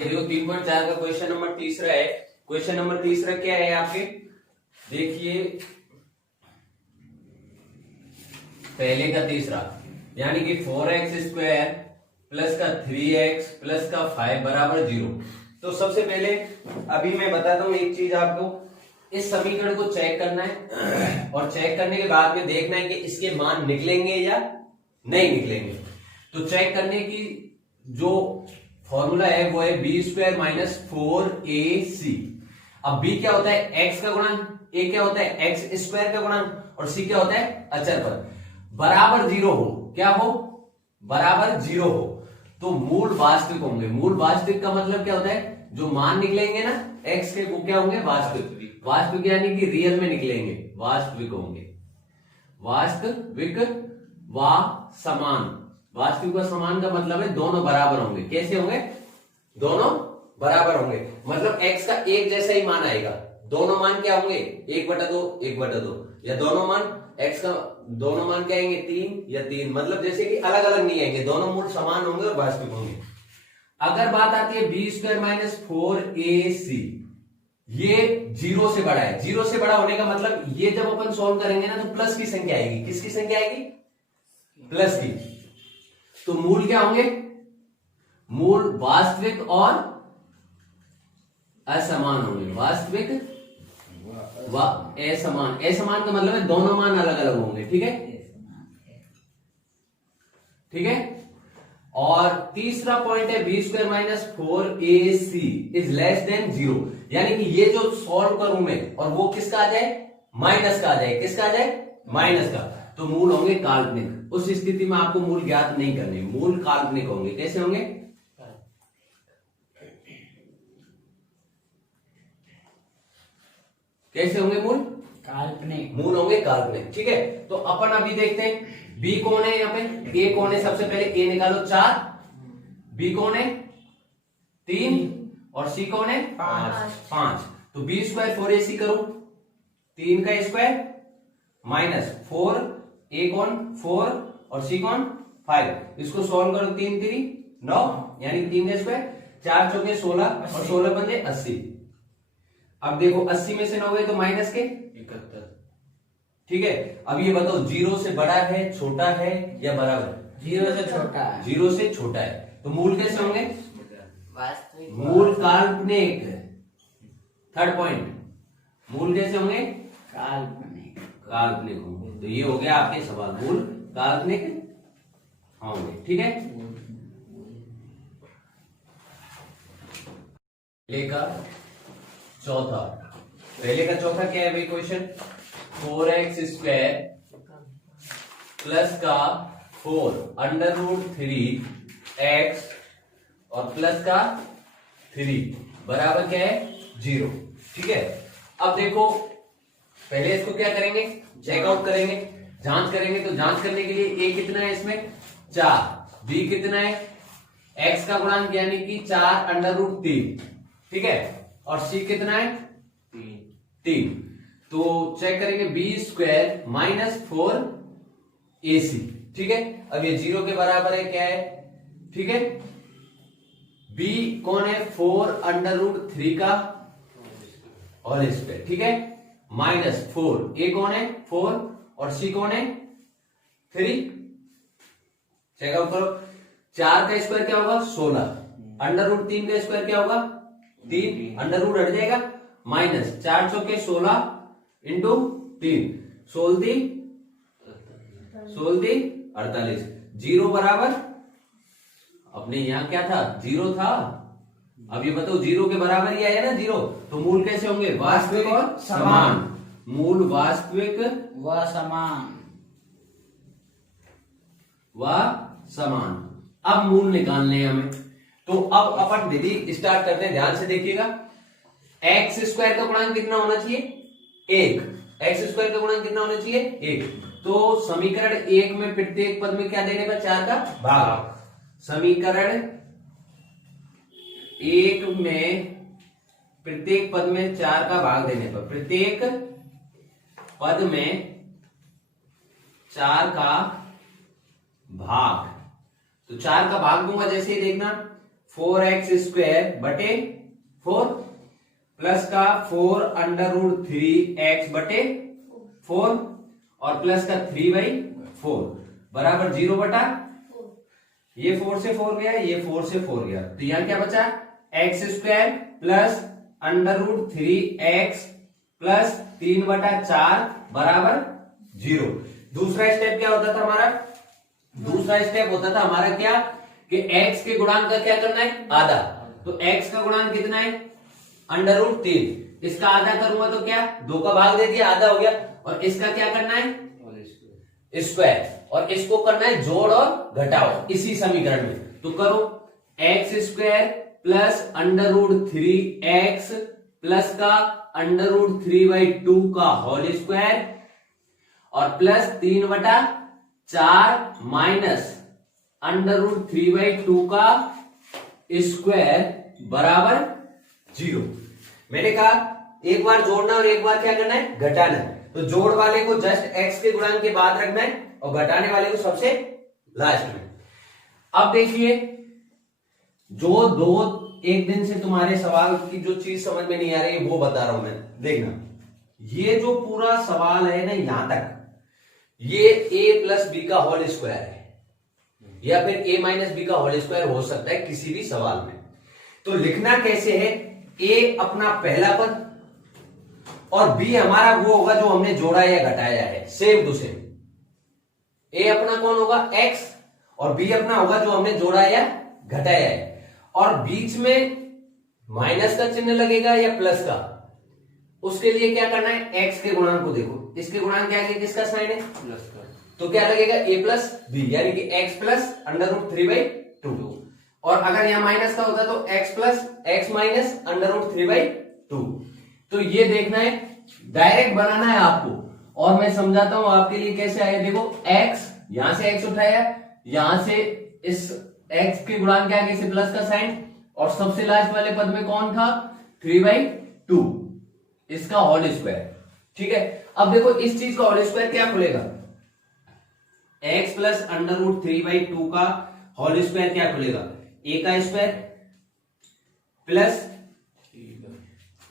देखो 3.4 का question number तीसरा है। क्वेश्चन नंबर तीसरा क्या है आपके, देखिए पहले का तीसरा, यानी कि 4x² प्लस का 3x प्लस का 5 बराबर 0। तो सबसे पहले अभी मैं बताता हूं एक चीज आपको, इस समीकरण को चेक करना है और चेक करने के बाद में देखना है कि इसके मान निकलेंगे या नहीं निकलेंगे। तो चेक करने की जो फॉर्मूला है वो है b² माइनस 4ac। अब b क्या होता है, x का गुणन, a क्या होता है x² का गुणन, और c क्या होता है अचर पद। बराबर 0 हो, क्या हो, बराबर 0 हो तो मूल वास्तविक होंगे। मूल वास्तविक का मतलब क्या होता है, जो मान निकलेंगे ना x के वो क्या होंगे, वास्तविक। वास्तविक यानी कि रियल में निकलेंगे, वास्तविक होंगे। वास्तविक व समान, वास्तविक व समान का मतलब है दोनों बराबर होंगे। कैसे होंगे, दोनों बराबर होंगे, मतलब x का एक जैसा ही मान आएगा। दोनों मान क्या होंगे, 1/2 1/2, या दोनों मान x का दोनों मान क्या आएंगे 3 या 3, मतलब जैसे कि अलग अलग नहीं आएंगे, दोनों मूल समान होंगे और वास्तविक होंगे। अगर बात आती है b² माइनस 4ac, ये 0 से बड़ा है। 0 से बड़ा होने का मतलब ये जब अपन सॉल्व करेंगे ना तो प्लस की संख्या आएगी। किसकी संख्या आएगी, प्लस की। तो मूल क्या होंगे, मूल वास्तविक और असमान होंगे। वास्तविक व असमान, असमान का मतलब है दोनों मान अलग अलग होंगे। ठीक है, ठीक है। और तीसरा पॉइंट है b² minus 4ac is less than 0, यानी कि ये जो सॉल्व करूं मैं और वो किसका आ जाए, माइनस का आ जाए। किसका आ जाए, माइनस का। तो मूल होंगे काल्पनिक। उस स्थिति में आपको मूल ज्ञात नहीं करने, मूल काल्पनिक होंगे। कैसे होंगे, कैसे होंगे, मूल काल्पनिक, मूल होंगे काल्पनिक। ठीक है, तो अपन अभी देखते हैं b कौन है, यहाँ पे a कौन है। सबसे पहले a निकालो 4, b कौन है 3 और c कौन है 5। तो b² 4ac करो, 3 का स्क्वायर माइनस 4, a कौन 4 और c कौन 5। इसको सॉल्व करो, 3 3 9, यानी 3 का स्क्वायर, 4 चौके 16 और 16 पंजे 80। अब देखो 80 में से 9 गए तो माइनस के 71। ठीक है, अब ये बताओ 0 से बड़ा है, छोटा है या बराबर, 0 से छोटा है। 0 से छोटा है। तो मूल कैसे होंगे, वास्तविक, मूल काल्पनिक। थर्ड पॉइंट, मूल कैसे होंगे, काल्पनिक, काल्पनिक होंगे। तो ये हो गया आपके सवाल, मूल काल्पनिक होंगे। ठीक है, पहले का चौथा, पहले का चौथा क्या है भाई क्वेश्चन, 4x² प्लस का 4 √3x और प्लस का 3 बराबर क्या है 0। ठीक है, अब देखो पहले इसको क्या करेंगे, चेकआउट करेंगे, जांच करेंगे। तो जांच करने के लिए a कितना है इसमें 4, b कितना है, x का गुणांक यानी कि 4 √3, ठीक है, और c कितना है 3। तो चेक करेंगे b² माइनस 4ac। ठीक है, अब ये 0 के बराबर है, क्या है, ठीक है। b कौन है 4 √3 का होल स्क्वायर, ठीक है, माइनस 4, a कौन है 4 और c कौन है 3। चेकआउट करो, 4 का स्क्वायर क्या होगा 16, √3 का स्क्वायर क्या होगा 3, अंडर रूट हट जाएगा, माइनस 4 चौके 16 इंटू 3, 16 48। 0 बराबर, अपने यहां क्या था 0 था। अब ये बताओ 0 के बराबर ही आया ना 0, तो मूल कैसे होंगे, वास्तविक और समान। मूल वास्तविक व समान, व समान। अब मूल निकालने हैं हमें, तो अब अपन विधि स्टार्ट करते हैं, ध्यान से देखिएगा। x² का गुणांक कितना होना चाहिए 1, x² का गुणांक कितना होना चाहिए 1। तो समीकरण 1 में प्रत्येक पद में क्या देने पर 4 का भाग, समीकरण 1 में प्रत्येक पद में 4 का भाग देने पर, प्रत्येक पद में 4 का भाग, तो 4 का भाग दूंगा, जैसे ही देखना 4x² बटे 4 प्लस का 4√3x बटे 4 और प्लस का 3/4 बराबर 0 बटा ये 4 से 4 गया, ये 4 से 4 गया, तो यहां क्या बचा x² प्लस √3x प्लस 3/4 बराबर 0। दूसरा स्टेप क्या होता था हमारा? दूसरा स्टेप होता था हमारा क्या कि x के गुणांक का क्या करना है? आधा। तो x का गुणांक कितना है? √3। इसका आधा करूंगा तो क्या 2 का भाग दे दिया, आधा हो गया। और इसका क्या करना है? स्क्वायर। और इसको करना है जोड़ और घटाओ इसी समीकरण में। तो करो x² प्लस √3x प्लस का √3/2 का होल स्क्वायर और प्लस 3/4 माइनस √3/2 का स्क्वायर बराबर 0। मैंने कहा एक बार जोड़ना और एक बार क्या करना है? घटाना है। तो जोड़ वाले को जस्ट x के गुणांक के बाद रखना है और घटाने वाले को सबसे लास्ट में। अब देखिए जो दो एक दिन से तुम्हारे सवाल की जो चीज समझ में नहीं आ रही है वो बता रहा हूं मैं। देखना ये जो पूरा सवाल है ना यहां तक ये a प्लस बी का होल स्क्वायर है या फिर a माइनस बी का होल स्क्वायर हो सकता है किसी भी सवाल में। तो लिखना कैसे है? a अपना पहला पद और b हमारा वो होगा जो हमने जोड़ा या घटाया है, सेम टू सेम। a अपना कौन होगा? x और b अपना होगा जो हमने जोड़ा या घटाया है। और बीच में माइनस का चिन्ह लगेगा या प्लस का, उसके लिए क्या करना है? x के गुणांक को देखो, इसके गुणांक क्या है? किसका साइन है? प्लस का। तो क्या लगेगा? a प्लस बी यानी कि x प्लस √3/2। और अगर यहां माइनस का होता तो x प्लस x माइनस √3/2। तो ये देखना है, डायरेक्ट बनाना है आपको। और मैं समझाता हूं आपके लिए कैसे आया। देखो x, यहां से x उठाया, यहां से इस x के गुणांक क्या है? इसे प्लस का साइन, और सबसे लास्ट वाले पद में कौन था? 3/2 इसका होल स्क्वायर। ठीक है, अब देखो इस चीज का होल स्क्वायर क्या खुलेगा? x प्लस √3/2 का होल स्क्वायर क्या खुलेगा? a का स्क्वायर प्लस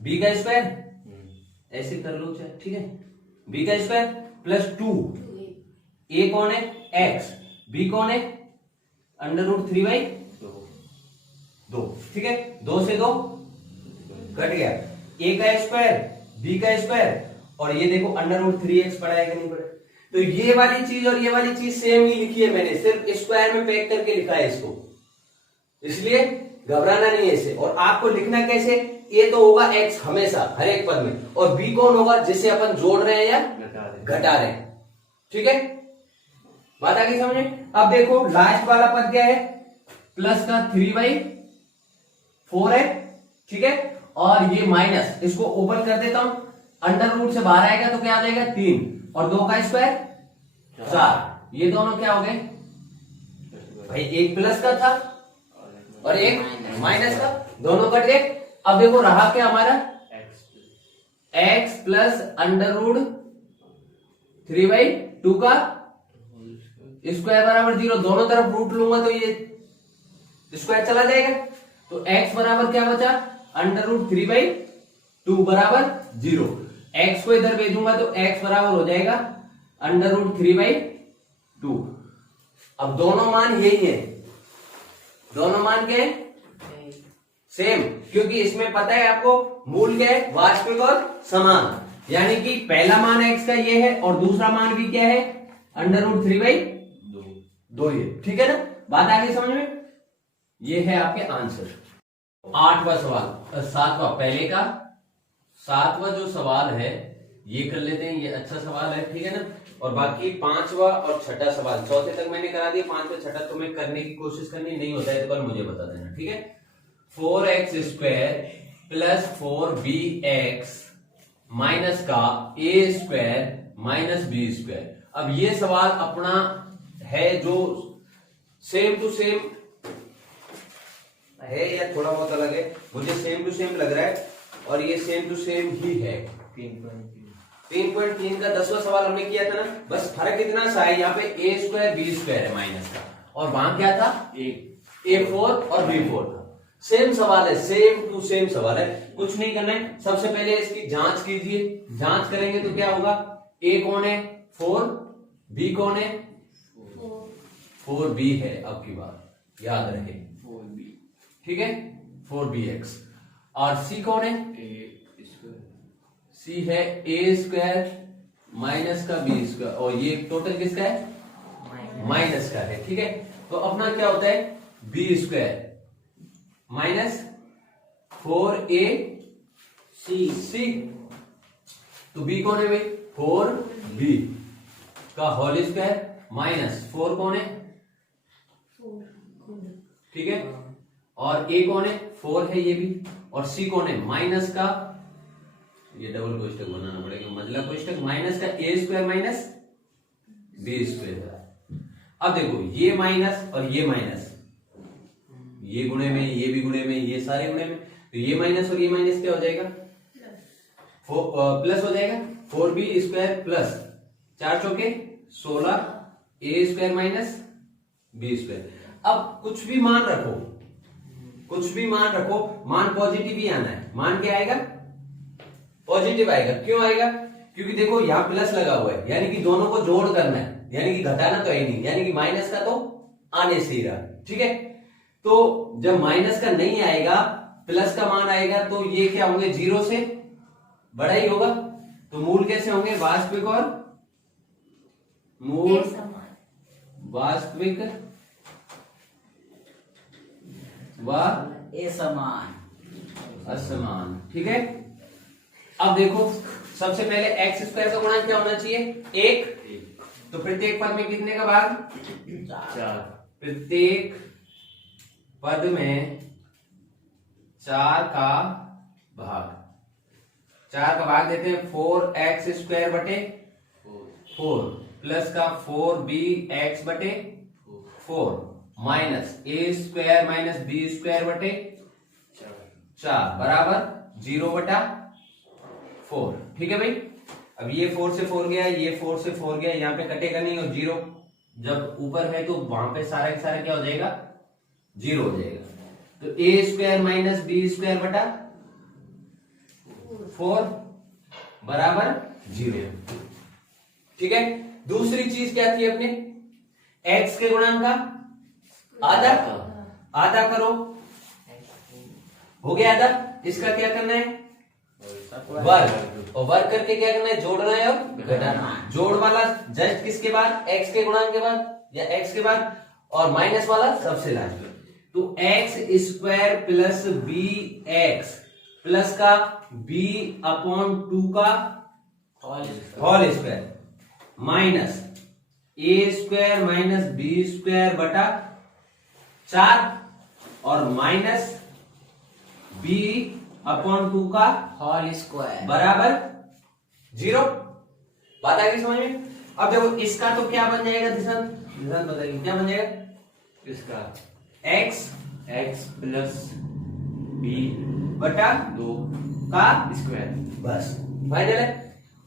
b का स्क्वायर, ऐसे कर लो चाहे, ठीक है। b का स्क्वायर प्लस 2, a कौन है? x, b कौन है? √3/2। ठीक है, 2 से 2 घट गया, a का स्क्वायर b का स्क्वायर और ये देखो √3x पड़ा है कि नहीं पड़ा? तो ये वाली चीज और ये वाली चीज सेम ही लिखी है मैंने, सिर्फ स्क्वायर में पैक करके लिखा है इसको, इसलिए घबराना नहीं है इससे। और आपको लिखना कैसे? a तो होगा x हमेशा हर एक पद में, और b कौन होगा? जिसे अपन जोड़ रहे हैं या घटा रहे हैं। ठीक है, बात आ गई समझ में? अब देखो लास्ट वाला पद क्या है? प्लस का 3/4 है, ठीक है। और ये माइनस, इसको ओपन कर देता हूं, अंडर रूट से बाहर आएगा तो क्या आ जाएगा? 3 और 2 का स्क्वायर 4। ये दोनों क्या हो गए भाई? एक प्लस का था और एक माइनस का, दोनों कट गए। अब देखो रहा क्या हमारा? x प्लस √3/2 का स्क्वायर बराबर 0। दोनों तरफ रूट लूंगा तो ये स्क्वायर चला जाएगा। तो x बराबर क्या बचा? √3/2 बराबर 0। x को इधर भेजूंगा तो x बराबर हो जाएगा √3/2। अब दोनों मान यही है, दोनों मान क्या है? सेम, क्योंकि इसमें पता है आपको मूल क्या है? वास्तविक और समान। यानी कि पहला मान x का ये है और दूसरा मान भी क्या है? √3/2 ये। ठीक है ना, बात आ गई समझ में? ये है आपके आंसर। 8वां सवाल, 7वां, पहले का 7वां जो सवाल है ये कर लेते हैं, ये अच्छा सवाल है, ठीक है ना। और बाकी 5वां और 6ठा सवाल, चौथे तक मैंने करा दिया, 5वां 6ठा तुम्हें करने की कोशिश करनी, नहीं होता है तो कल मुझे बता देना, ठीक है। 4x² प्लस 4bx माइनस का a² माइनस b²। अब ये सवाल अपना है जो सेम टू सेम है या थोड़ा बहुत अलग है, मुझे सेम टू सेम लग रहा है और ये सेम टू सेम ही है। 3.3 का 10वां सवाल हमने किया था ना, बस फर्क इतना सा है, यहाँ पे a² b² है माइनस का, और वहां क्या था? a4 और b4 था। सेम सवाल है, सेम टू सेम सवाल है, कुछ नहीं करना है। सबसे पहले इसकी जांच कीजिए, जांच करेंगे तो क्या होगा, ए कौन है 4, बी कौन है 4b है, अब की बात याद रहे 4b, ठीक है 4bx। और सी कौन है, सी है ए स्क्वायर माइनस का बी स्क्वायर, और ये टोटल किसका है माइनस का है, ठीक है। तो अपना क्या होता है बी स्क्वायर माइनस 4ac, तो बी कौन है भाई 4b का होल स्क्वायर माइनस 4 कौन है, ठीक है, और ए कौन है 4 है ये भी, और सी कौन है माइनस का, ये डबल कोष्टक बनाना पड़ेगा, मजला कोष्टक माइनस का ए स्क्वायर माइनस बी स्क्वायर। अब देखो ये माइनस और ये माइनस, ये गुणे में, ये भी गुणे में, ये सारे गुणे में, तो ये माइनस और ये माइनस क्या हो जाएगा प्लस हो जाएगा 4b स्क्वायर प्लस 4 चौके 16 ए स्क्वायर माइनस बी स्क्वायर। अब कुछ भी मान रखो, कुछ भी मान रखो, मान पॉजिटिव ही आना है, मान क्या आएगा पॉजिटिव आएगा। क्यों आएगा, क्योंकि देखो यहां प्लस लगा हुआ है, यानी कि दोनों को जोड़ करना है, यानी कि घटाना तो है नहीं, यानी कि माइनस का तो आने से ही रहा, ठीक है। तो जब माइनस का नहीं आएगा प्लस का मान आएगा, तो ये क्या होंगे 0 से बड़ा ही होगा, तो मूल कैसे होंगे वास्तविक और मूल वास्तविक व ए समान, असमान, ठीक है। अब देखो सबसे पहले एक्स स्क्वायर का गुणा क्या होना चाहिए 1, तो प्रत्येक पद में कितने का भाग 4, प्रत्येक पद में 4 का भाग, 4 का भाग देते हैं 4x स्क्वायर बटे 4 प्लस का 4bx बटे 4 minus a square minus b square बटे 4 बराबर 0 बटा 4, ठीक है भाई। अब ये 4 से 4 गया, ये 4 से 4 गया, यहाँ पे कटेगा नहीं, और 0 जब ऊपर है तो वहां पे सारा का सारा क्या हो जाएगा 0 हो जाएगा, तो ए स्क्वायर माइनस बी स्क्वायर बटा 4 बराबर 0, ठीक है। दूसरी चीज क्या थी अपने x के गुणांक का आधा, आधा करो, हो गया आधा, इसका क्या करना है वर्ग, और वर्ग करके क्या करना है जोड़ना है और घटाना, जोड़ वाला जस्ट किसके बाद x के गुणांक के बाद या x के बाद, और माइनस वाला सबसे लास्ट में, तो x square plus b x plus का b अपॉन 2 का whole square minus a square minus b square बटा 4 और माइनस b अपॉन 2 का होल स्क्वायर बराबर 0। बात आ गई समझ में। अब देखो इसका तो क्या बन जाएगा ध्यान बताइए, क्या बन जाएगा इसका x प्लस बी बटा 2 का स्क्वायर, बस फाइनल है।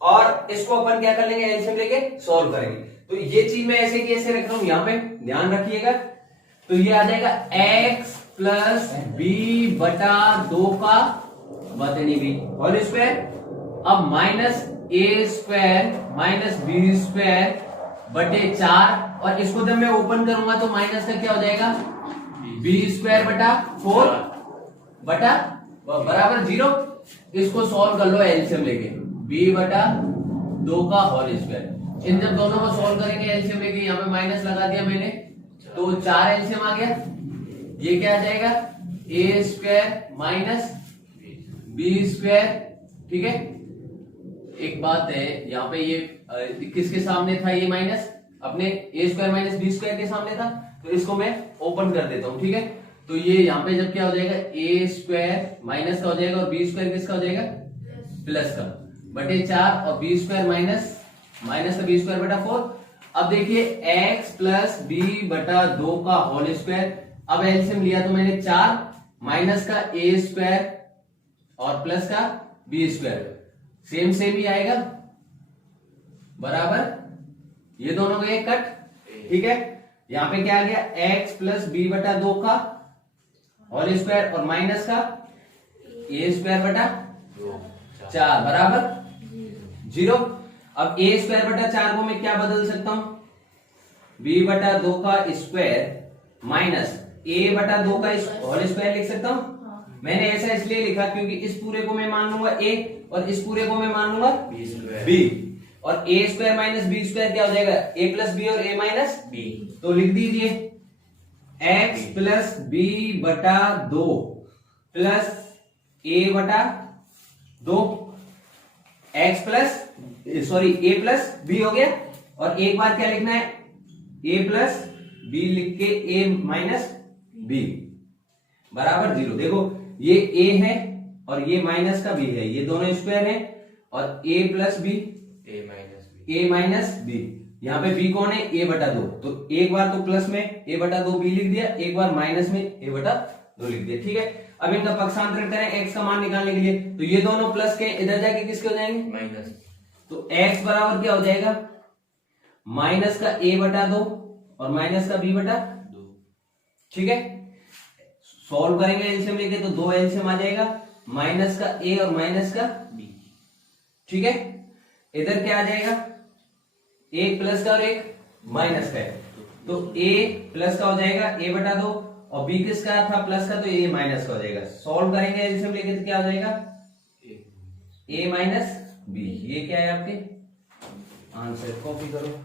और इसको अपन क्या कर लेंगे एलसीएम लेके सॉल्व करेंगे, तो ये चीज मैं ऐसे की ऐसे रख रहा हूं, यहां पे ध्यान रखिएगा, तो ये आ जाएगा x प्लस बी बटा 2 का बतनी भी होल स्क्वायर, अब minus a square minus b square बटे 4, और इसको जब मैं ओपन करूंगा तो माइनस का क्या हो जाएगा बी स्क्वायर बटा 4 बटा बराबर 0। इसको सॉल्व कर लो एलसीएम लेके, बी बटा 2 का होल स्क्वायर, इन जब दोनों को सॉल्व करेंगे एलसीएम लेके, यहाँ पे माइनस लगा दिया मैंने, तो 4 एलसीएम आ गया, ये क्या आ जाएगा ए स्क्वायर माइनस बी स्क्वायर, ठीक है। एक बात है यहाँ पे ये किसके सामने था, ये माइनस अपने ए स्क्वायर माइनस बी स्क्वायर के सामने था, तो इसको मैं ओपन कर देता हूँ, ठीक है। तो ये यहाँ पे जब क्या हो जाएगा ए स्क्वायर माइनस का हो जाएगा और बी स्क्वायर किसका हो जाएगा प्लस का बटे 4 और बी स्क्वायर माइनस का बी स्क्वायर बटा 4। अब देखिए x प्लस बी बटा 2 का होल स्क्वायर, अब एलसीएम लिया तो मैंने 4 माइनस का ए स्क्वायर और प्लस का बी स्क्वायर, सेम सेम ही आएगा बराबर, ये दोनों गए कट, ठीक है। यहां पे क्या आ गया x प्लस बी बटा 2 का होल स्क्वायर और माइनस का ए स्क्वायर बटा 4 बराबर 0। अब ए स्क्वायर बटा 4 को मैं क्या बदल सकता हूं, b बटा 2 का स्क्वायर माइनस a बटा 2 का होल स्क्वायर लिख सकता हूं। मैंने ऐसा इसलिए लिखा क्योंकि इस पूरे को मैं मान लूंगा a और इस पूरे को मैं मान लूंगा b, और a square minus b square क्या हो जाएगा, a प्लस बी और a माइनस b। तो लिख दीजिए x प्लस b बटा 2 प्लस a बटा 2, x plus sorry a plus b हो गया, और एक बार क्या लिखना है, a प्लस b लिख के a माइनस b बराबर 0। देखो ये a है और ये माइनस का b है, ये दोनों स्क्वायर है, और a plus b a minus b, यहाँ पे b कौन है, a बटा 2। तो एक बार तो प्लस में a बटा 2 b लिख दिया, एक बार माइनस में a बटा 2 लिख दिया, ठीक है। अब इनका पक्षांतर करें x का मान निकालने के लिए, तो ये दोनों प्लस के इधर जाके किसके हो जाएंगे, माइनस। तो x बराबर क्या हो जाएगा, माइनस का a बटा 2 और माइनस का b बटा 2, ठीक है। सॉल्व करेंगे एलसीएम लेके तो 2 एलसीएम आ जाएगा, माइनस का a और माइनस का b, ठीक है। इधर क्या आ जाएगा, एक प्लस का और एक माइनस का है, तो a प्लस का हो जाएगा a बटा 2 और b किसका था, प्लस का, तो a माइनस का हो जाएगा। सॉल्व करेंगे एलसीएम लेके तो क्या हो जाएगा, a माइनस b। ये क्या है आपके आंसर, कॉपी करो।